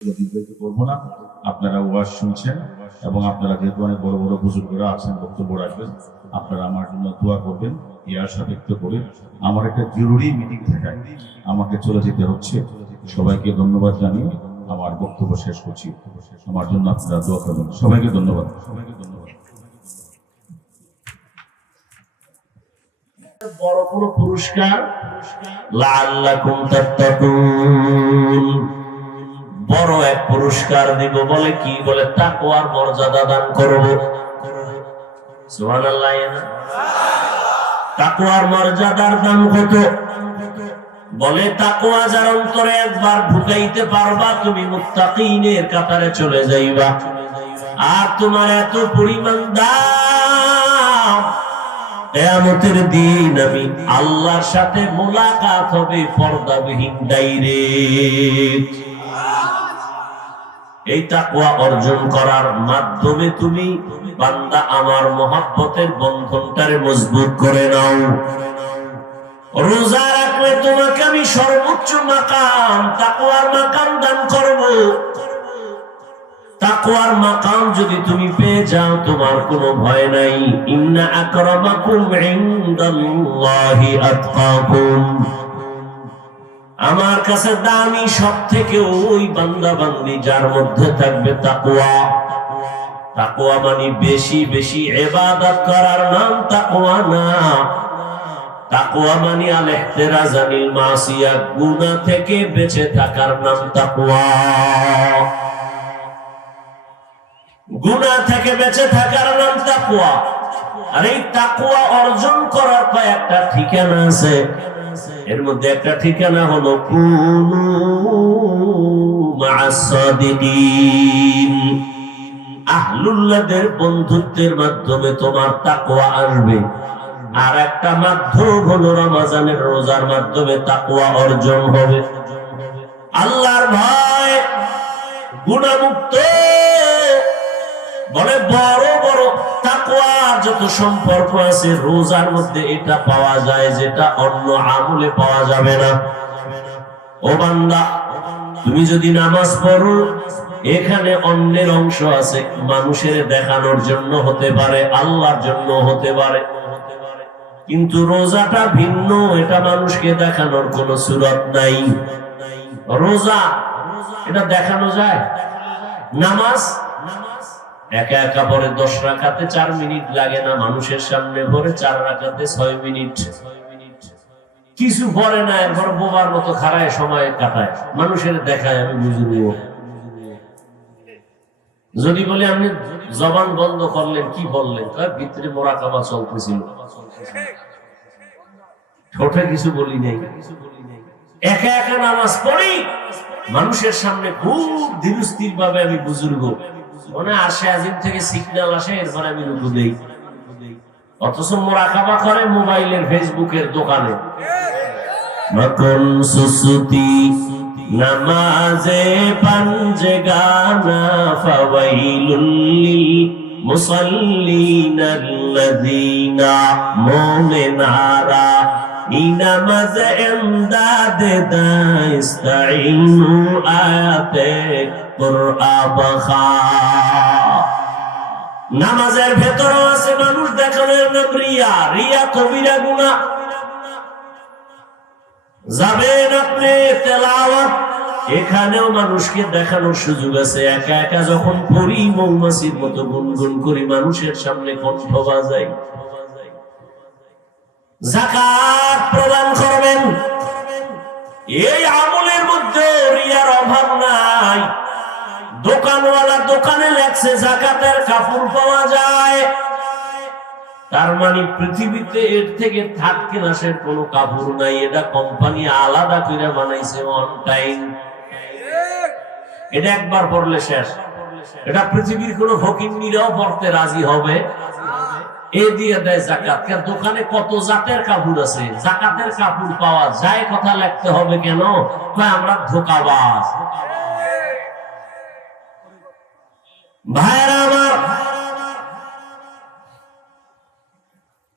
দীর্ঘায়িত করব না। আপনারা ওয়াজ শুনছেন এবং আপনারা যেহেতু অনেক বড় বড় বুজুর্গরা আছেন বক্তব্য রাখবেন। আপনারা আমার জন্য দোয়া করবেন এই আশা ব্যক্ত করে। আমার একটা জরুরি মিটিং থাকায় আমাকে চলে যেতে হচ্ছে। সবাইকে ধন্যবাদ জানিয়ে আমার বক্তব্য শেষ করছি। আমার জন্য আপনারা দোয়া করবেন। সবাইকে ধন্যবাদ। সবাইকে ধন্যবাদ বড় কোনো পুরস্কার? লাআল্লাকুম তাত্তাকুন। বড় এক পুরস্কার দিব বলে কি বলে তাকওয়ার মর্যাদা দান করব? সুবহানাল্লাহ তাকওয়ার মর্যাদার দাম কত? বলে, তাকওয়া যার অন্তরে একবার ঢুকাইতে পারবা, তুমি মুত্তাকিনের কাতারে চলে যাইবা। আর তোমার এত পরিমাণ দাম, কেয়ামতের দিন আমি আল্লাহর সাথে মোলাকাত হবে পর্দাবিহীন ডাইরেক্ট। এই তাকওয়া অর্জন করার মাধ্যমে তুমি বান্দা আমার মহাব্বতের বন্ধনটারে মজবুত করে নাও। রোজা রাখলে তোমাকে আমি সর্বোচ্চ মাকাম, তাকওয়ার মাকাম দান করব। তাকওয়ার মাকাম যদি তুমি পেয়ে যাও, তোমার কোনো ভয় নাই। ইন্না আকরামাকুম ইনদাল্লাহি আতকাকুম। আমার কাছে দামি সব থেকে ওই বান্দা বান্দি যার মধ্যে থাকবে তাকওয়া। তাকওয়া মানে বেশি বেশি ইবাদত করার নাম তাকওয়া না। তাকওয়া মানে মাসিয়া থেকে বেঁচে থাকার নাম তাকওয়া। গুনাহ থেকে বেঁচে থাকার নাম তাকওয়া। আর এই তাকওয়া অর্জন করার কয়েকটা ঠিকানা আছে। এর মধ্যে একটা ঠিকানা হলো আহলুল্লাহদের বন্ধুত্বের মাধ্যমে তোমার তাকওয়া আসবে। আর একটা মাধ্যম হলো, রমাজানের রোজার মাধ্যমে তাকওয়া অর্জন হবে। আল্লাহর ভয় গুণামুক্ত। বলে বড় বড় তাকওয়ার যত সম্পর্ক আছে, রোজার মধ্যে এটা পাওয়া যায় যেটা অন্য আমলে পাওয়া যাবে না। ও বান্দা, তুমি যদি নামাজ পড়ো, এখানে অন্যের অংশ আছে, মানুষের দেখানোর জন্য হতে পারে, আল্লাহর জন্য হতে পারে। কিন্তু রোজাটা ভিন্ন, এটা মানুষকে দেখানোর কোনো সুরত নাই। রোজা, এটা দেখানো যায়? নামাজ? একা একা পরে দশ রাখাতে চার মিনিট লাগে না, মানুষের সামনে পরে চার রাখাতে ছয় মিনিট। কিছু পরে না এরপর বোবার মতো খাড়ায় সময় কাটায়, মানুষের দেখায়, আমি বুঝব যদি বলি আপনি জবান বন্ধ করলেন, কি বললেন? ভিতরে মোরা কাবা চলতেছিল। ঠোঁটে কিছু বলি নাই। একা একা নামাজ পড়ি, মানুষের সামনে খুব ধীরস্থির ভাবে আমি বুজুর্গ। মনে আসে আজিম থেকে সিগন্যাল আসে, এরপরে আমি রুকু দেই। অথচ মোরাকাবা করে মোবাইলের, ফেসবুকের দোকানে। নতুন সুসুতি নামাজে পাঞ্জে গানা ফাওয়াইলুল মুসাল্লিনা আল্লাযীনা মুমিনারা ইনামাজ এমদাদ দাইস্তাইনু আয়াতে নামাজের ভেতরও আছে মানুষ দেখানোর নাম রিয়া রিয়া কবিরা গুনাহ যাবেন আপনি তেলাওয়াত, এখানেও মানুষকে দেখানোর সুযোগ আছে। একা একা যখন পড়ি, মৌমাছির মতো গুনগুন করি, মানুষের সামনে কণ্ঠ বাজাই। জাকাত প্রদান করবেন। এই আমলের মধ্যে রিয়ার অভাব নাই। দোকানওয়ালা দোকানে লেখছে, জাকাতের কাপড় পাওয়া যায়। তার মানে পৃথিবীতে এর থেকে থার্ড ক্লাসের কোনো কাপড় নাই, এটা কোম্পানি আলাদা করে বানাইছে অন টাইম এটা একবার পড়লে শেষ। এটা পৃথিবীর কোনো ফকিন্নিরাও পড়তে রাজি হবে। এ দিয়ে দেয় জাকাত। কার দোকানে কত জাতের কাপড় আছে? জাকাতের কাপড় পাওয়া যায় কথা লিখতে হবে কেন? আমরা ধোকাবাজ।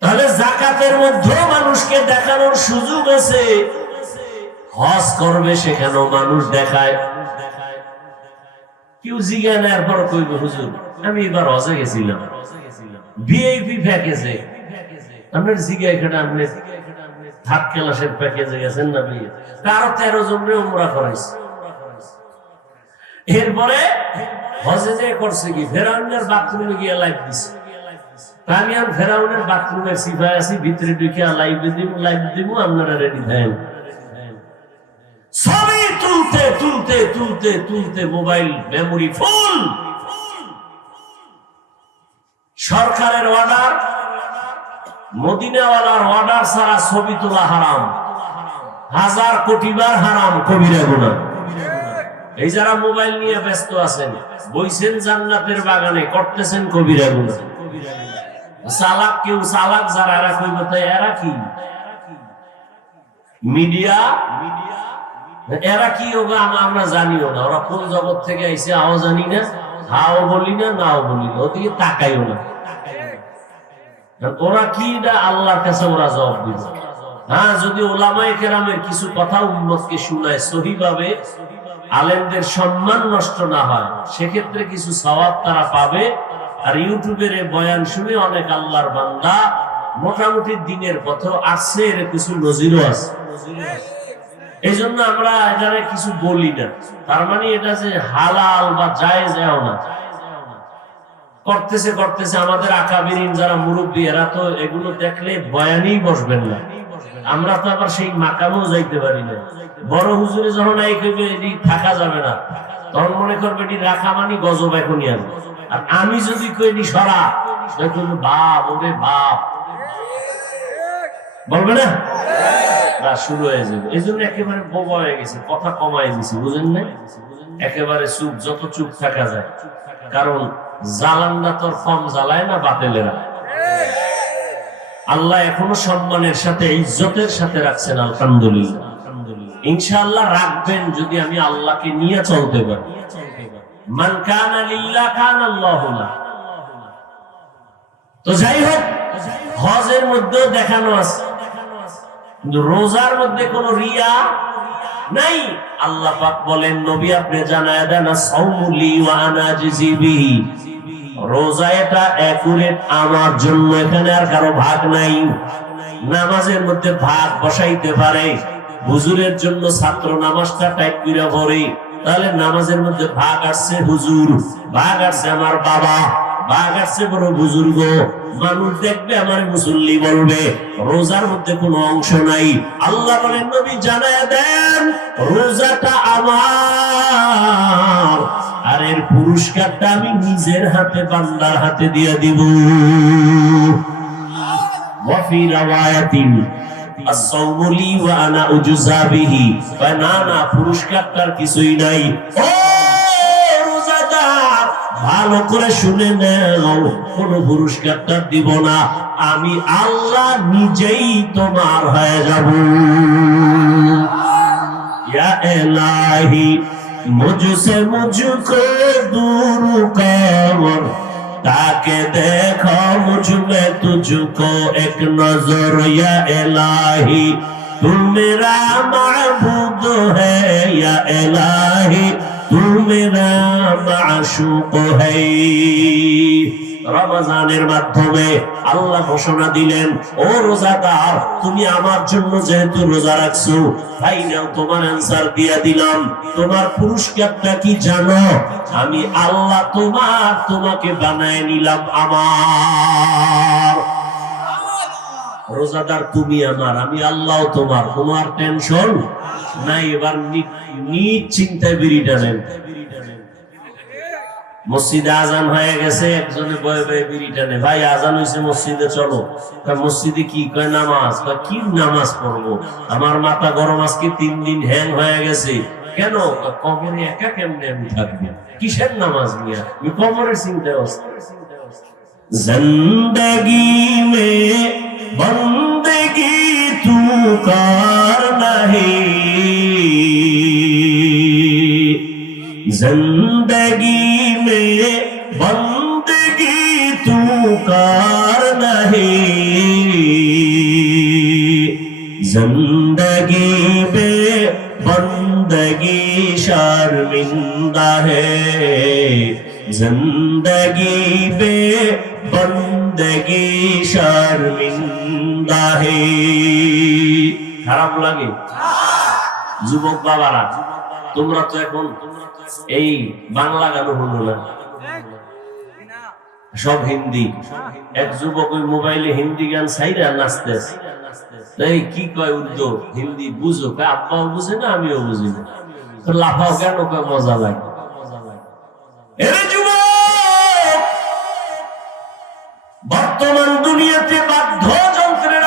তাহলে জাকাতের মধ্যেও মানুষকে দেখানোর সুযোগ আছে। হজ করবে সেখানেও মানুষ দেখায়। কেউ নেওয়ার পর কইব, হুজুর, আমি এবার হজে গেছিলাম। কারও তেরো এরপরে হজে যে করছে কি? ফেরাউনের বাথরুমে গিয়ে লাইভ দিছে। আমি আর ফেরাউনের বাথরুমের সিফায় আছি, ভিতরে ঢুকে লাইভ দিব লাইভ দিব আপনারা রেডি থাকেন সবই তুলতে তুলতে তুলতে তুলতে মোবাইল মেমোরি ফুল সরকারের অর্ডার মদিনাওয়ালার অর্ডার ছাড়া ছবি তোলা হারাম। হাজার কোটি বার হারাম কবিরা গুণা এই যারা মোবাইল নিয়ে ব্যস্ত আছেন, বইছেন জান্নাতের বাগানে, করতেছেন কবিরা গুণা। চালাক কেউ চালাক, যারা এরা কইব তাই এরা কি? মিডিয়া? এরা কি আমরা জানিও না। ওরা কোন জগৎ থেকে আইসে আও জানি না। হাও বলি না, নাও বলি না। ওদিকে তাকাইও না। ওরা কি না আল্লাহর কাছে ওরা জবাব দিবে? হ্যাঁ যদি ওলামায়ে কেরামের কিছু কথা উম্মতকে শুনায় সহিভাবে আলেমদের সম্মান নষ্ট না হয়। সেক্ষেত্রে কিছু সওয়াব তারা পাবে। আর ইউটিউবের এই বয়ান শুনে অনেক আল্লাহর বান্দা মোটামুটি দিনের পথে আসছে, এর কিছু নজিরও আছে। এই জন্য আমরা এখানে কিছু বলি না। তার মানে এটা যে হালাল বা যায় যাও না। করতেছে করতেছে আমাদের আকাবিরিন যারা মুরব্বী, এরা তো এগুলো দেখলে বয়ানই বসবেন না। আমরা তো আবার সেই মাকামেও যাইতে পারি না। বড় হুজুরে যখন এই কইবে, এটি থাকা যাবে না। তখন মনে করবে, এটি রাখা মানে গজব এখনই আর আর আমি যদি কইনি সরা দেখুন বাপ, ওরে বাপ। বলবে না? না, শুরু হয়ে যাবে। এই জন্য একেবারে বোবা হয়ে গেছে, কথা কমাই দিছি, বুঝেন না একেবারে চুপ, যত চুপ থাকা যায়। কারণ জ্বালান্না তোর কম জ্বালায় না বাতেলেরা। আল্লাহ এখনও সম্মানের সাথে, ইজ্জতের সাথে রাখছেন, আলহামদুলিল্লাহ। ইনশাআল্লাহ রাখবেন যদি আমি আল্লাহকে নিয়ে চলতে পারি। মান কানা লিল্লাহ তো যাই হোক, হজের দেখানো আছে। কিন্তু রোজার মধ্যে রিয়া নাই। আল্লাহ পাক বলেন, নবী, আপনি জানায় দেন সাউমুলি ওয়া রোজা এটা একুরেট আমার জন্য, এখানে আর কারও ভাগ নাই। নামাজের মধ্যে ভাগ বসাইতে পারে। হুজুরের জন্য ছাত্র নামাজটা টাইপ করে পড়ে। তাহলে নামাজের মধ্যে ভাগ আসছে হুজুর ভাগ আসছে আমার বাবা ভাগ আসছে বড় বুজুর্গ। মানুষ দেখবে আমার মুসল্লি বলবে রোজার মধ্যে কোনো অংশ নাই। আল্লাহ বলেন নবী জানায় দেন রোজাটা আমার। আর এর পুরস্কারটা আমি নিজের হাতে বান্দার হাতে দিয়ে দিব। ওয়াফি রাওয়ায়াতিন। ওয়া আনা বিহি না না কিছুই নাই। ও রোজাদার, ভালো করে শুনে নাও পুরুষ ক্যাপ্টার দিব না। আমি আল্লাহ নিজেই তোমার হয়ে যাব। ইয়া এলাহি মুঝসে মুঝকো দূর কর تاکہ دیکھو مجھ میں تجھ کو ایک نظر یا الہی۔ تو میرا معبود ہے یا الہی۔ تو میرا معشوق ہے۔ রমাজানের মাধ্যমে আল্লাহ ঘোষণা দিলেন, ও রোজাদার, তুমি আমার জন্য যেহেতু রোজা রাখছো, তাই নাও তোমার অ্যান্সার দিয়ে দিলাম। তোমার পুরস্কারটা কি জানো? আমি আল্লাহ তোমার, তোমাকে বানায় নিলাম আমার। রোজাদার তুমি আমার, আমি আল্লাহ তোমার। তোমার টেনশন নাই এবার নিজ চিন্তায় বিড়িটা নেন মসজিদে আজান হয়ে গেছে, একজনে বয়ে বয়ে বিড়িটা নেই ভাই, আজান হয়েছে মসজিদে, চলো। মসজিদে কি কয় নামাজ? বা কি নামাজ পড়ব? আমার মাথা গরম, আজকে তিন দিন হ্যাং হয়ে গেছে। কেন? কবরে একা কেমনে আমি থাকবি? কিসের নামাজ নিয়ে? আমি কবরের চিন্তায় অস্ত জিন্দগি মে বন্দগি তু কার নাহি? জিন্দগি में बंदगी तू कार नहीं जिंदगी में बंदगी शर्मिंदा शर्मिंदा है जिंदगी बे बंदगी शर्मिंदा है খারাপ লাগে যুবক বাবারা তোমরা তো এখন এই বাংলা গান হলো না। সব হিন্দি। এক যুবক ওই মোবাইলে হিন্দি গান সাইরা নাচতেছে। তাই কি কয় উর্দু? হিন্দি বুঝো কয় আব্বাও বুঝে না, আমিও বুঝি না। লাফাও কেন কয় মজা লাগে।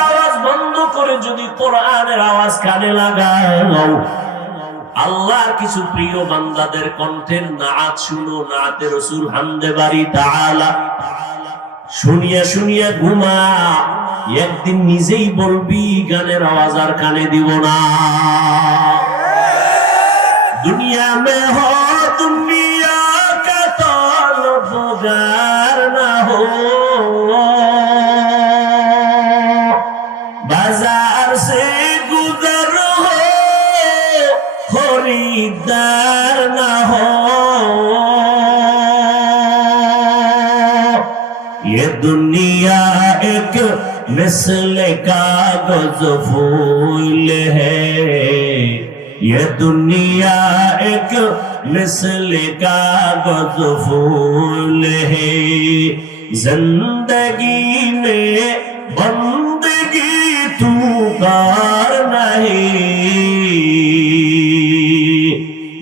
আওয়াজ বন্ধ করে যদি কোরআনের আওয়াজ কানে লাগাও। আল্লাহর কিছু প্রিয় বান্দাদের কণ্ঠের নাচ শুনো, নাতে রসুল হামদে বাড়ি তাআলা। শুনিয়া শুনিয়া ঘুমা, একদিন নিজেই বলবি, গানের আওয়াজ আর কানে দিব না। দুনিয়া মে হয় ڈر نہ ہو۔ یہ دنیا ایک مثل کا گزفول ہے۔ یہ دنیا ایک مثل کا گزفول ہے۔ زندگی میں بند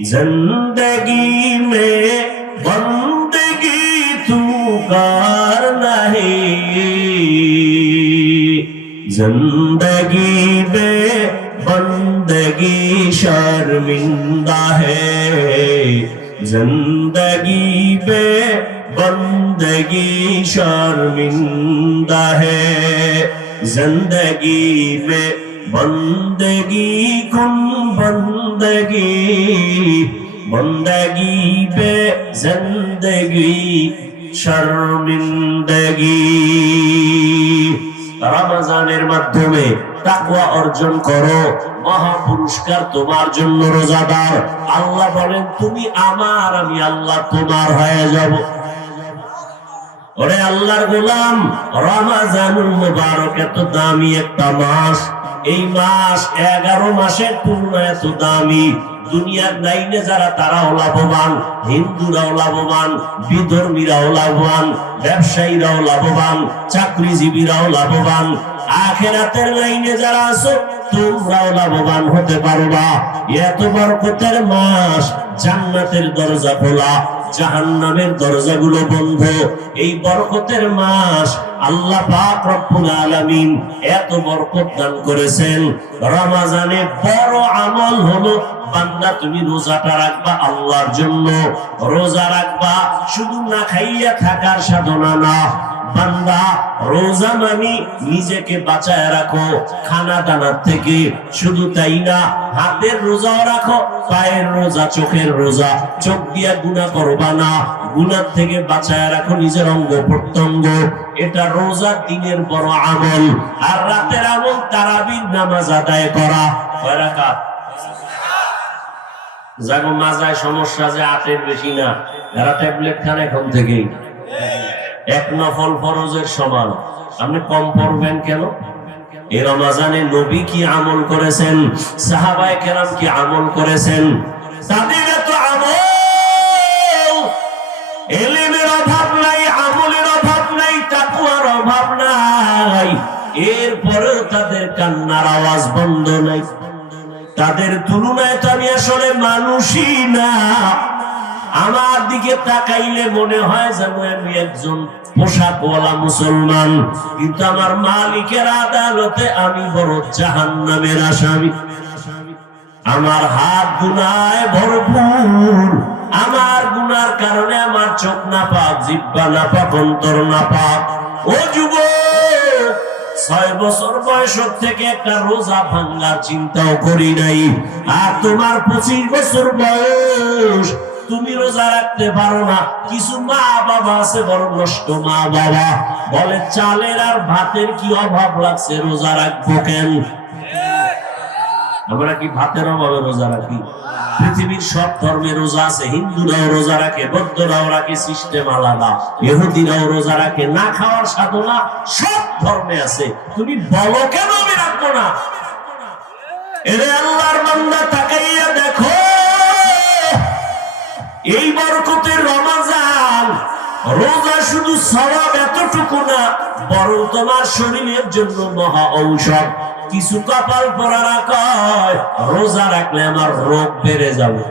زندگی میں بندگی تو کار نہیں۔ زندگی میں بندگی شرمندہ ہے۔ زندگی پہ بندگی شرمندہ ہے۔ زندگی میں বন্দগি কম বন্দগি বন্দগি বে জিন্দগি, শর্মিন্দগি। রমজানের মাধ্যমে তাকুয়া অর্জন করো মহা পুরস্কার তোমার জন্য রোজাদার। আল্লাহ বলেন, তুমি আমার, আমি আল্লাহ তোমার হয়ে যাব। ওরে আল্লাহর গোলাম, রমাজানুল মুবারক এত দামি একটা মাস। এই মাস এগারো মাসের তুলনা এত দামি। দুনিয়ার লাইনে যারা, তারাও লাভবান, হিন্দুরাও লাভবান, বিধর্মীরাও লাভবান, ব্যবসায়ীরাও লাভবান, চাকরিজীবীরাও লাভবান। আখেরাতের লাইনে যারা আছো, তোমরাও লাভবান হতে পারবা। এত বরকতের মাস জান্নাতের দরজা খোলা। জাহান্নামের দরজাগুলো বন্ধ। এই বরকতের মাস আল্লাহ পাক রব্বুল আলামিন এত বরকত দান করেছেন। রমাজানে বড় আমল হলো বান্দা তুমি রোজাটা রাখবা আল্লাহর জন্য। রোজা রাখবা, শুধু না খাইয়া থাকার সাধনা না। বান্দা, রোজা মানি নিজেকে বাঁচায় রাখো। খানা দানার থেকে শুধু তাই না, হাতের রোজাও রাখো, পায়ের রোজা, চোখের রোজা। চোখ দিয়া গুণা করবা না গুনার থেকে বাঁচায় রাখো নিজের অঙ্গ প্রত্যঙ্গ। এটা রোজা দিনের বড় আমল। আর রাতের আমল তারাবির নামাজ আদায় করা। কয় রাকাত? যাগো মাজায় সমস্যা যে আটের বেশি না। এরা ট্যাবলেট খান এখন থেকেই। এক নফল ফরজের সমান। আপনি কম পড়বেন কেন? এই রমাজানে নবী কি আমল করেছেন? সাহাবায়ে কেরাম কি আমল করেছেন? তাদের এত আমল! অভাব নাই, আমলের অভাব নাই, তাকুয়ার অভাব নাই। এরপরেও তাদের কান্নার আওয়াজ বন্ধ নাই। তাদের তুলনায় তো আমি আসলে মানুষই না। আমার দিকে তাকাইলে মনে হয় যেন আমি একজন পোশাকওয়ালা মুসলমান। কিন্তু আমার মালিকের আদালতে আমি বড় জাহান নামের আসামি। আমার হাত গুনায় ভরপুর। আমার গুনার কারণে আমার চোখ না পাক জিব্বা না পাক অন্তর না পাক ও যুবক ছয় বছর বয়স থেকে একটা রোজা ভাঙ্গার চিন্তাও করি নাই। আর তোমার পঁচিশ বছর বয়স তুমি রোজা রাখতে পারো না। কিছু মা বাবা আছে, বড় নষ্ট মা বাবা বলে, চালের আর ভাতের কি অভাব লাগছে? রোজা রাখব কেন? আমরা কি ভাতের অভাবে রোজা রাখি? পৃথিবীর সব ধর্মে রোজা আছে। হিন্দুরাও রোজা রাখে, বৌদ্ধরাও রাখে, সিস্টেম আলাদা। ইহুদিরাও রোজা রাখে। না খাওয়ার সাধনা সব ধর্মে আছে। তুমি বলো কেন আমি রাখব না? এরে আল্লাহর বান্দা তাকাইয়া দেখো। এই বরকতের রমাজান, রোজা শুধু সবাব এতটুকু না, বরং তোমার শরীরের জন্য মহা ঔষধ। কিছু কপাল পরারা কয় রোজা রাখলে আমার রোগ বেড়ে যাবে।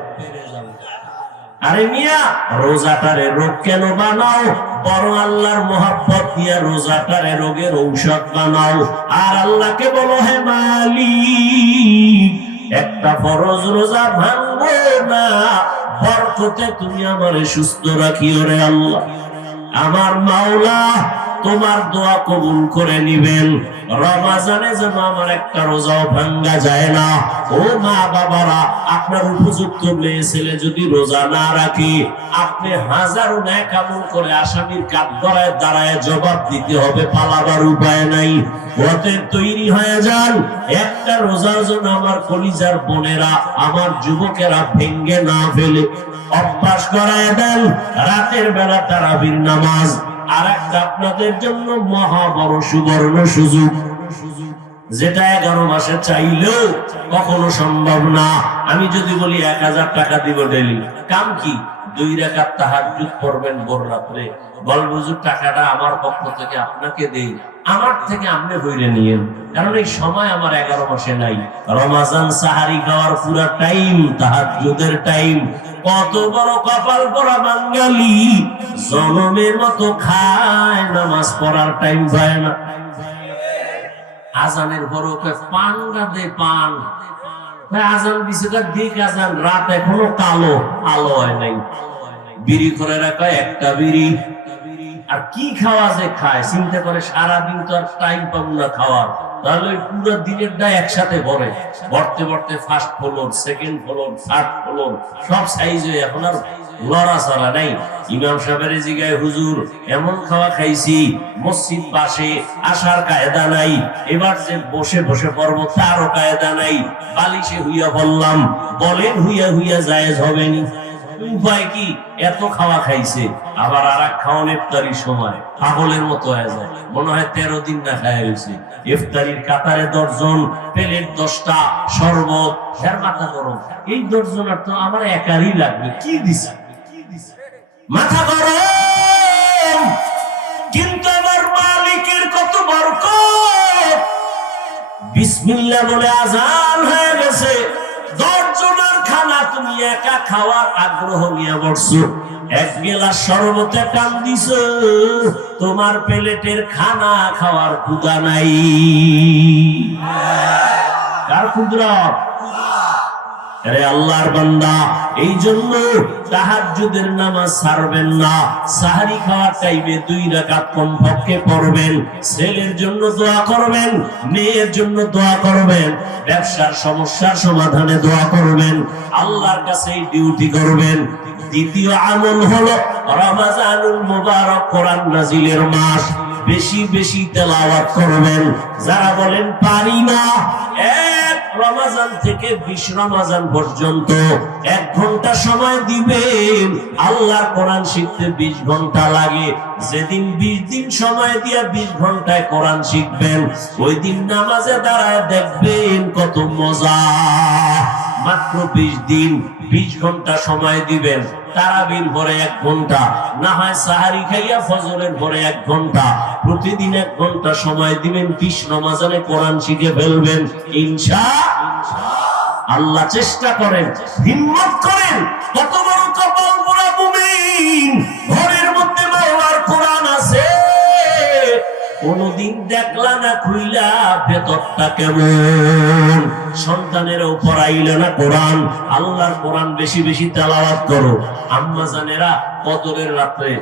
আরে মিয়া, রোজাটারে রোগ কেন বানাও? বড় আল্লাহর রোজাটারে রোগের ঔষধ বানাও। আর আল্লাহকে বলো, হে মালিক, একটা ফরজ রোজা ভাঙবো না। বরকতে তুমি আমারে সুস্থ রাখিও রে আল্লাহ। আমার মাওলা তোমার দোয়া কবুল করে নিবেন। রমাজানে যেন আমার একটা রোজাও ভাঙ্গা যায় না। ও মা বাবারা, আপনার উপযুক্ত মেয়ে ছেলে যদি রোজা না রাখি, আপনি হাজারো ন্যায় কামল করে আসামির কাঠ গড়ায় দাঁড়ায় জবাব দিতে হবে, পালাবার উপায় নাই। অতএব তৈরি হয়ে যান। একটা রোজার জন্য আমার কলিজার বোনেরা, আমার যুবকেরা ভেঙ্গে না ফেলে অভ্যাস করায় দেন। রাতের বেলা তারাবির নামাজ আর একটা আপনাদের জন্য মহা বড় সুবর্ণ সুযোগ। যেটা এগারো মাসে চাইলেও কখনো সম্ভব না। আমি যদি বলি এক হাজার টাকা দিব ডেলি কাম কি? দুই রেখার যুগ পড়বেন ভোর রাত্রে। বলবুজুর টাকাটা আমার পক্ষ থেকে আপনাকে দেই। আমার থেকে আপনি বইরে নিয়েন। কারণ এই সময় আমার এগারো মাসে নাই। রমাজান সাহারি খাওয়ার পুরা টাইম তাহাজুদের টাইম। কত বড় কপাল পরা বাঙালি জনমের মতো খায়, নামাজ পড়ার টাইম পায় না। আজানের বড় পান দে, পান। আজান কয় দিক আজান। রাত এখনও কালো, আলো হয় নাই। বিড়ি করে রাখা একটা বিড়ি। আর কি খাওয়া যে খায়, চিন্তা করে সারাদিন তো আর টাইম পাবো না খাওয়ার। তাহলে ওই পুরো দিনের দায় একসাথে ভরে। ভরতে ভরতে first floor second floor third floor সব সাইজ হয়ে এখন আর লড়া চড়া নাই। ইমাম সাহেবের জিগায় হুজুর, এমন খাওয়া খাইছি, মসজিদ পাশে আসার কায়দা নাই। এবার যে বসে বসে পড়ব, তারও কায়দা নাই। বালিশে হুইয়া বললাম বলেন হুইয়া হুইয়া জায়েজ হবে নি। উপায় কি এত খাওয়া খাইছে? আবার আর এক খাওয়ান ইফতারির সময়। পাগলের মতো হয়ে যায়। মনে হয় তেরো দিন না খায় হয়েছে ইফতারির কাতারে দশজন, পেলেট দশটা, শরবত এর মাথা গরম। এই দশজন তো আমার একারই লাগবে। কি দিছে? মাথা গরম! কিন্তু আমার মালিকের কত বরকত! বিসমিল্লাহ বলে আজান হয়ে গেছে। একা খাওয়ার আগ্রহ নিয়ে বসছো। এক গেলা শরবতে টান দিছ, তোমার প্লেটের খানা খাওয়ার ক্ষুদা নাই। কার ক্ষুদ্র আরে আল্লাহর বান্দা এই জন্য নামাজ ছাড়বেন না। সাহারি খাওয়ার টাইমে দুই রাকাত পড়বেন। ছেলের জন্য দোয়া করবেন, মেয়ের জন্য দোয়া করবেন, ব্যবসার সমস্যার সমাধানে দোয়া করবেন, আল্লাহর কাছে ডিউটি করবেন। দ্বিতীয় আমল হলো রমাজানুল মুবারক কোরআন নাজিলের মাস। বেশি বেশি তেলাওয়াত করবেন। যারা বলেন, পারি না। এক রমাজান থেকে বিশ রমাজান পর্যন্ত এক ঘণ্টা সময় দিবেন। আল্লাহর কোরআন শিখতে বিশ ঘণ্টা লাগে। যেদিন বিশ দিন সময় দিয়া বিশ ঘন্টায় কোরআন শিখবেন, ওই দিন নামাজে দাঁড়ায় দেখবেন কত মজা। মাত্র বিশ দিন বিশ ঘণ্টা সময় দিবেন। তারাবির পরে এক ঘণ্টা, না হয় সাহারি খাইয়া ফজরের পরে এক ঘণ্টা। প্রতিদিন এক ঘণ্টা সময় দিবেন কৃষ্ণ রমাজানে কোরআন শিখে ফেলবেন। ইনশা আল্লাহ চেষ্টা করেন, হিম্মত করেন, কত বড় কপাল কোনদিন দেখলা না, খুইলা ভেতরটা কেমন? সন্তানের উপর আইলে না কোরআন, আল্লাহর কোরআন বেশি বেশি তেলাওয়াত করো। আম্মা জানেরা কদরের রাত্রে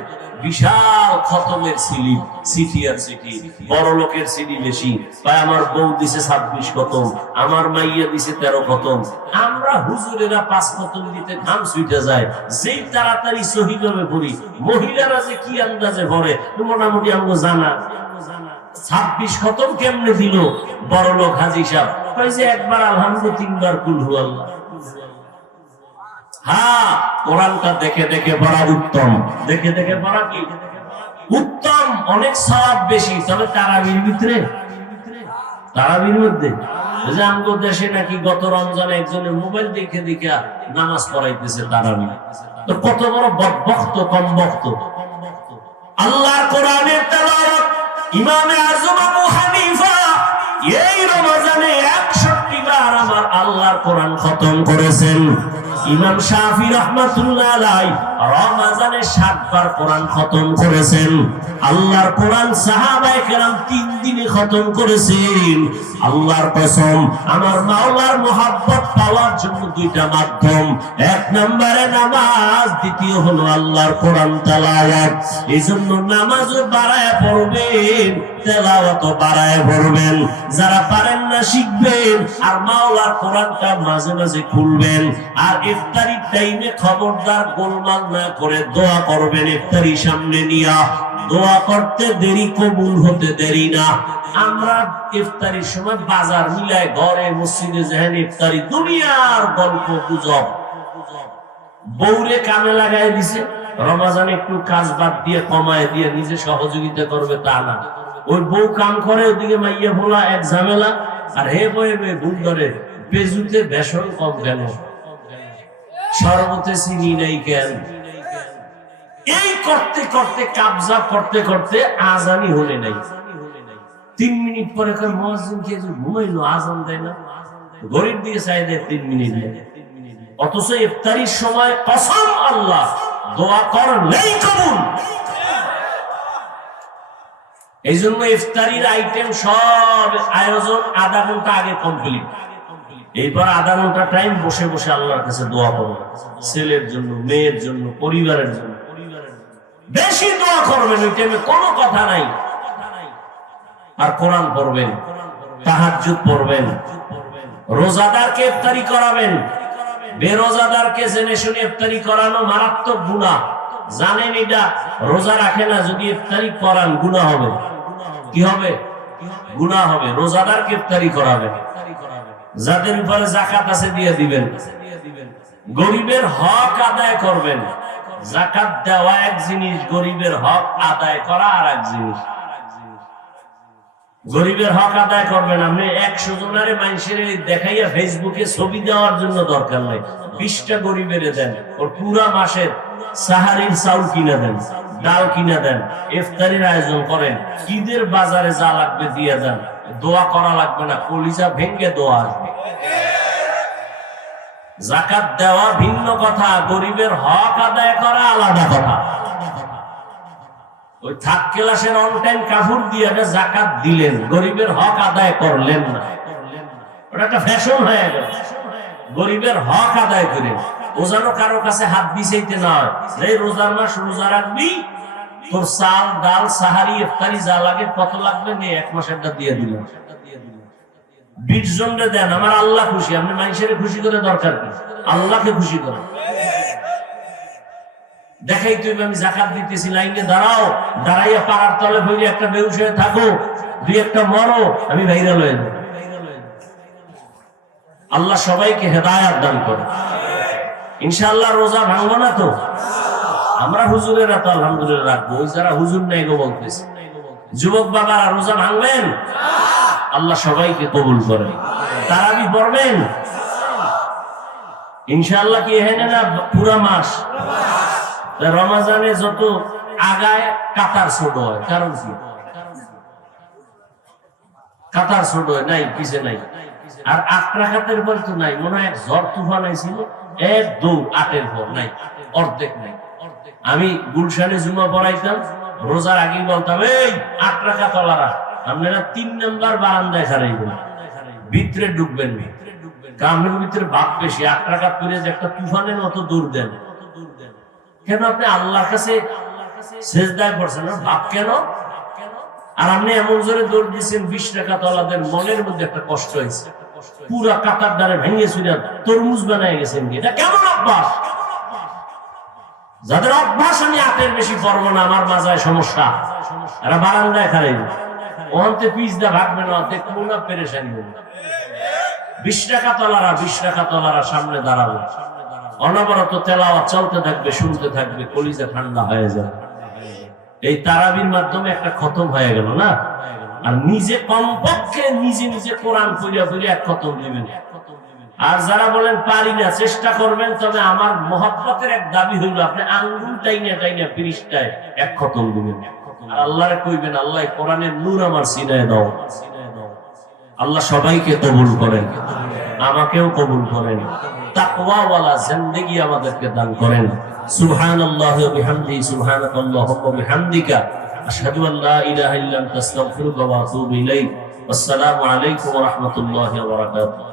বিশাল খতমের সিলি সিটি আর সিটি, বড় লোকের বেশি। আমার বউ দিছে ছাব্বিশ খতম, আমার মাইয়া দিছে তেরো খতম। আমরা হুজুরেরা পাঁচ খতম দিতে ঘাম ছুটে যায়। যেই তাড়াতাড়ি সহিভাবে পড়ি, মহিলারা যে কি আন্দাজে ভরে মোটামুটি আমাকে জানা। ছাব্বিশ খতম কেমনে দিল? বড় লোক হাজি সাহেব একবার আলহামদুলিল্লাহ তিনবার কুলহু আল্লাহ। হ্যাঁ কোরআনটা দেখে দেখে পড়া উত্তম। দেখে দেখে পড়া কি? উত্তম, অনেক সওয়াব বেশি। তবে তারাবির ভিতরে, তারাবির মধ্যে। আমগো দেশে নাকি গত রমজানে একজনের মোবাইল দেখে দেখে নামাজ পড়াইতেছে তারাবি। কত বড় বক্ত কম বক্ত। আল্লাহর কোরআনের তেলাওয়াত ইমামে আজম আবু হানিফা এই রমজানে 61 বার আমার আল্লাহর কোরআন খতম করেছেন। ইমাম শাফি রহমাতুল্লাহ আলাই রমজানে 60 বার কোরআন খতম করেছেন। আল্লাহর কোরআন সাহাবায়ে কেরাম তিন দিনে খতম করেছেন। আল্লাহর কসম, আমার মাওলার মোহাব্বত পাওয়ার জন্য দুইটা মাধ্যম। এক নম্বরে নামাজ, দ্বিতীয় হলো আল্লাহর কোরআন তেলাওয়াত। এই জন্য নামাজও বাড়ায় পড়বেন, তেলাওয়াতও বাড়ায় পড়বেন। যারা পারেন না শিখবেন, আর মাওলার কোরআনটা মাঝে মাঝে খুলবেন। আর ইফতারির টাইমে খবরদার গোলমাল না করে দোয়া করবেন ইফতারি সামনে নিয়া। দোয়া করতে দেরি, কবুল হতে দেরি না। আমরা ইফতারির সময় বাজার মিলায় ঘরে, মসজিদে ইফতারি, দুনিয়ার গল্প গুজব। কামে লাগাই দিছে, রমাজান একটু কাজ বাদ দিয়ে কমায় দিয়ে নিজে সহযোগিতা করবে তা না। ওই বউ কাম করে, ওদিকে মাইয়া ভোলা, এক ঝামেলা। আর হে বয়ে ভুল ধরে পেজুতে বেসন কম কেন? শরবতে চিনি নেই কেন? এই করতে করতে, কাবজা করতে করতে আজানি হলে নাই। তিন মিনিট পরে কর মহাজিন কে ঘুমাইলো? আজান দেয় না। গরিব দিয়ে চাই দেয় তিন মিনিট অথচ ইফতারির সময় কসম আল্লাহ, দোয়া কর নেই কবুল। এই জন্য ইফতারির আইটেম সব আয়োজন আধা ঘণ্টা আগে কমপ্লিট এইবার আধা ঘণ্টা টাইম বসে বসে আল্লাহর কাছে দোয়া করব ছেলের জন্য, মেয়ের জন্য, পরিবারের জন্য। বেশি দোয়া করবেন, ওই টাইমে কোনো কথা নাই। আর কোরআন পড়বেন, তাহাজ্জুদ পড়বেন, রোজাদারকে ইফতারি করাবেন। বেরোজাদারকে জেনে শুনে ইফতারি করানো মারাত্মক গুনাহ জানেন এটা? রোজা রাখে না, যদি ইফতারি করান গুনাহ হবে। কি হবে? গুনাহ হবে। রোজাদারকে ইফতারি করাবেন। যাদের উপরে জাকাত আছে দিয়ে দিবেন। গরিবের হক আদায় করবেন। জাকাত দেওয়া এক জিনিস, গরিবের হক আদায় করা আর এক জিনিস। গরিবের হক আদায় করবেন। আপনি একশো জনের মানুষের দেখাইয়া ফেসবুকে ছবি দেওয়ার জন্য দরকার নাই। বিশটা গরিবের দেন। ওর পুরা মাসের সাহারির চাউল কিনে দেন, ডাল কিনে দেন, ইফতারির আয়োজন করেন। ঈদের বাজারে যা লাগবে দিয়ে দেন। দোয়া করা লাগবে না, কলিজা ভেঙ্গে দোয়া আসবে। জাকাত দেওয়া ভিন্ন কথা, গরিবের হক আদায় করা আলাদা কথা। ওই থাক ক্লাসের অন টাইম কাপড় দিয়ে জাকাত দিলেন, গরিবের হক আদায় করলেন না। ওটা একটা ফ্যাশন হয়ে গেল। গরিবের হক আদায় করে ও যেন কারও কাছে হাত বিছাইতে না রোজার মাস রোজা রাখবি তোর চাল, ডাল, সাহারি, ইফতারি যা লাগে, কত লাগবে নে? এক মাসেরটা দিয়ে দিলাম। বিশ জনরে দেন, আমার আল্লাহ খুশি। আপনি খুশি করে দরকার কি? আল্লাহকে খুশি করে দেখাই তুমি আমি জাকাত দিতেছি, লাইনে দাঁড়াও। দাঁড়াইয়া পাড়ার তলে একটা বেউস হয়ে থাকো, দুই একটা মরো, আমি ভাইরাল হয়ে যাব। আল্লাহ সবাইকে হেদায়াত দান করে। ইনশাআল্লাহ রোজা ভাঙবো না তো? আমরা হুজুরেরা তো আলহামদুলিল্লাহ রাখব। ওই যারা হুজুর নেই গো বলতেছে। যুবক বাবারা রোজা ভাঙবেন? আল্লাহ সবাইকে কবুল করে। তারাবি পড়বেন ইনশাআল্লাহ কি এখানে না পুরা মাস। রমাজানে যত আগায় কাতার ছোট হয়। কারণ কি? কাতার ছোট হয়। নাই, পিছে নাই। আর আট রাখাতের পর তো নাই। মনে হয় ঝড় তুফান আইছিল। এক দৌড় আটের পর নাই। অর্ধেক নাই। আমি গুলশানে জুমা পড়াইতাম, রোজার আগে বলতাম, এই, আট রাখা তলারা আপনারা তিন নাম্বার বারান্দায় খারাইবেন ভিতরে ঢুকবেন কামের ভিতরে ভাব বেশি আট একটা তুফানের মতো দূর দেন। কেন আপনি আল্লাহর কাছে পড়ছেন? ভাব কেন? আর আপনি এমন জোরে দৌড় দিচ্ছেন বিশ টাকা তলাদের মনের মধ্যে একটা কষ্ট হয়েছে। পুরা কাতার দ্বারে ভেঙে চুরে তরমুজ বানায় গেছেন। এটা কেমন অভ্যাস? যাদের অভ্যাস আমি আটের বেশি পড়ব না, আমার মাজায় সমস্যা। এরা বারান্দায় খারাই ওহান্তে পিস দা ভাগবে না দেখব না পেরেশানি হবে। বিশ টাকা তলারা, বিশ টাকা তলারা সামনে দাঁড়াবে। অনবরত তেলাওয়াত চলতে থাকবে, শুনতে থাকবে, কলিজা ঠান্ডা হয়ে যাবে। এই তারাবির মাধ্যমে একটা খতম হয়ে গেল না? আর নিজে কমপক্ষে নিজে নিজে কোরআন পড়িয়া এক খতম দিবেন আর যারা বলেন পারি না, চেষ্টা করবেন, তবে আমার মহব্বতের এক দাবি হইল, আপনি আঙ্গুল টাইনা টাইনা ফিরিস্টায় এক খতম দিবেন। আল্লাহরে কইবেন, আল্লাহ কোরআনের নূর আমার সিনায় দাও। আল্লাহ সবাইকে কবুল করেন, আমাকেও কবুল করেন। তাকওয়াওয়ালা জিন্দেগি আমাদেরকে দান করেন। সুবহানাল্লাহি ওয়া বিহামদিহি সুবহানাকাল্লাহুম্মা ওয়া বিহামদিকা। আশহাদু আল লা ইলাহা ইল্লা আনতা, আস্তাগফিরুকা ওয়া আতুবু ইলাইক। আসসালামু আলাইকুম ওয়া রাহমাতুল্লাহি ওয়া বারাকাতুহু।